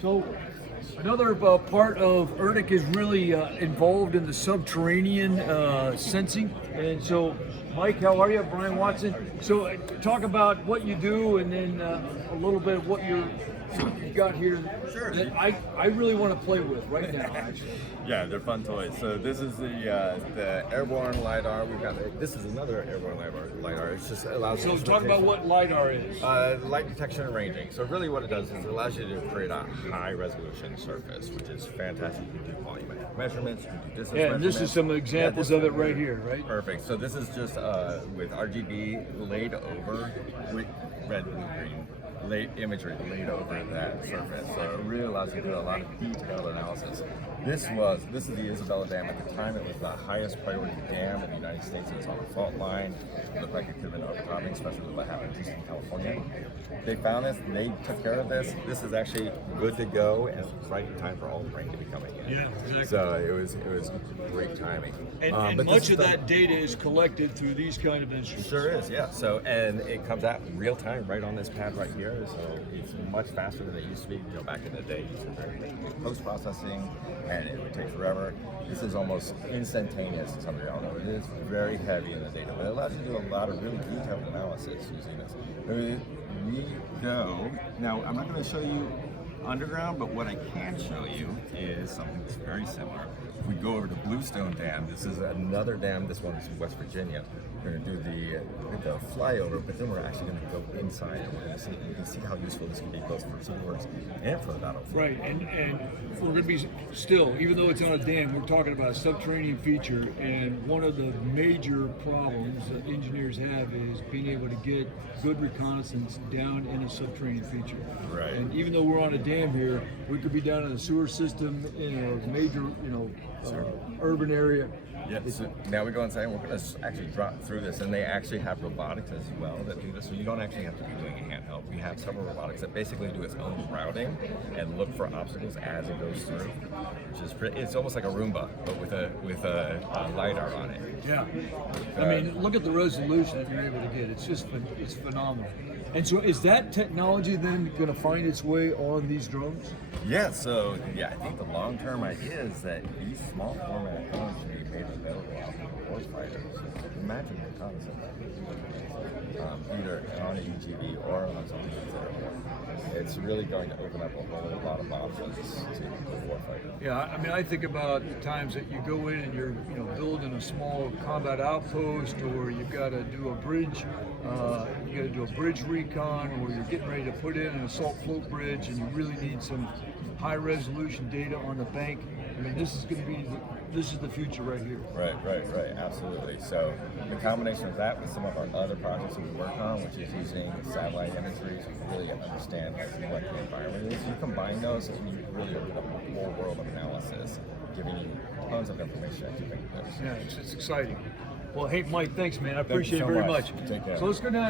So another part of Erdc is really involved in the subterranean sensing. And so, Mike, how are you? Brian Watson. So talk about what you do, and then a little bit of what you've got here that I really want to play with right now, actually. Yeah, they're fun toys. So this is the airborne LiDAR. We've got this is another airborne LiDAR. It just allows you to talk about what LiDAR is. Light detection and ranging. So really what it does is it allows you to create a high resolution surface, which is fantastic. You can do volumetric measurements, you can do distance measurements. And this is some examples of it right here, right? Perfect. So this is just with RGB laid over red, blue, green. Imagery laid over that surface, so it really allows you to do a lot of detailed analysis. This is the Isabella Dam. At the time, it was the highest priority dam in the United States. It was on the fault line. It looked like it could have been overtopping, especially with what happened in Eastern California. They found this. They took care of this. This is actually good to go, and it's right in time for all the rain to be coming in. Yeah, exactly. So it was great timing. And much of that data is collected through these kind of instruments. Sure is, yeah. So and it comes out real time right on this pad right here. So it's much faster than it used to be. You know, back in the day, it used to be post processing, and it would take forever. This is almost instantaneous. Some of y'all know it is very heavy in the data, but it allows you to do a lot of really detailed analysis using this. We go now. I'm not going to show you underground, but what I can show you is something that's very similar. If we go over to Bluestone Dam, this is another dam. This one is in West Virginia. We're going to do the flyover, but then we're actually going to go inside, and we're going to see. You can see how useful this can be both for civil works and for the battlefield. Right, and we're going to be still, even though it's on a dam, we're talking about a subterranean feature, and one of the major problems that engineers have is being able to get good reconnaissance down in a subterranean feature. Right. And even though we're on a dam here, we could be down in a sewer system in a major, urban area. Yeah, so now we go inside and we're going to actually drop through this, and they actually have robotics as well that do this, so you don't actually have to be doing a handheld. We have several robotics that basically do its own routing and look for obstacles as it goes through, which is it's almost like a Roomba, but with a LiDAR on it. Yeah, I mean, look at the resolution that you're able to get. It's phenomenal. And so is that technology then going to find its way on these drones? Yeah, so I think the long-term idea is that these small format drones should be made available out to warfighters. Imagine the concept either on an EGV or on something that's it's really going to open up a whole lot of options to the warfighter. Yeah, I mean, I think about the times that you go in and you're building a small combat outpost, or you've got to do a bridge, recon, or you're getting ready to put in an assault float bridge, and you really need some high resolution data on the bank. I mean, this is the future right here. Right, absolutely. So the combination of that with some of our other projects that we work on, which is using satellite imagery to really understand what the environment is, you combine those and you really open up a whole world of analysis, giving you tons of information at your fingertips. Yeah, it's exciting. Well, hey, Mike, thanks, man. I appreciate it very much. Take care. So let's go down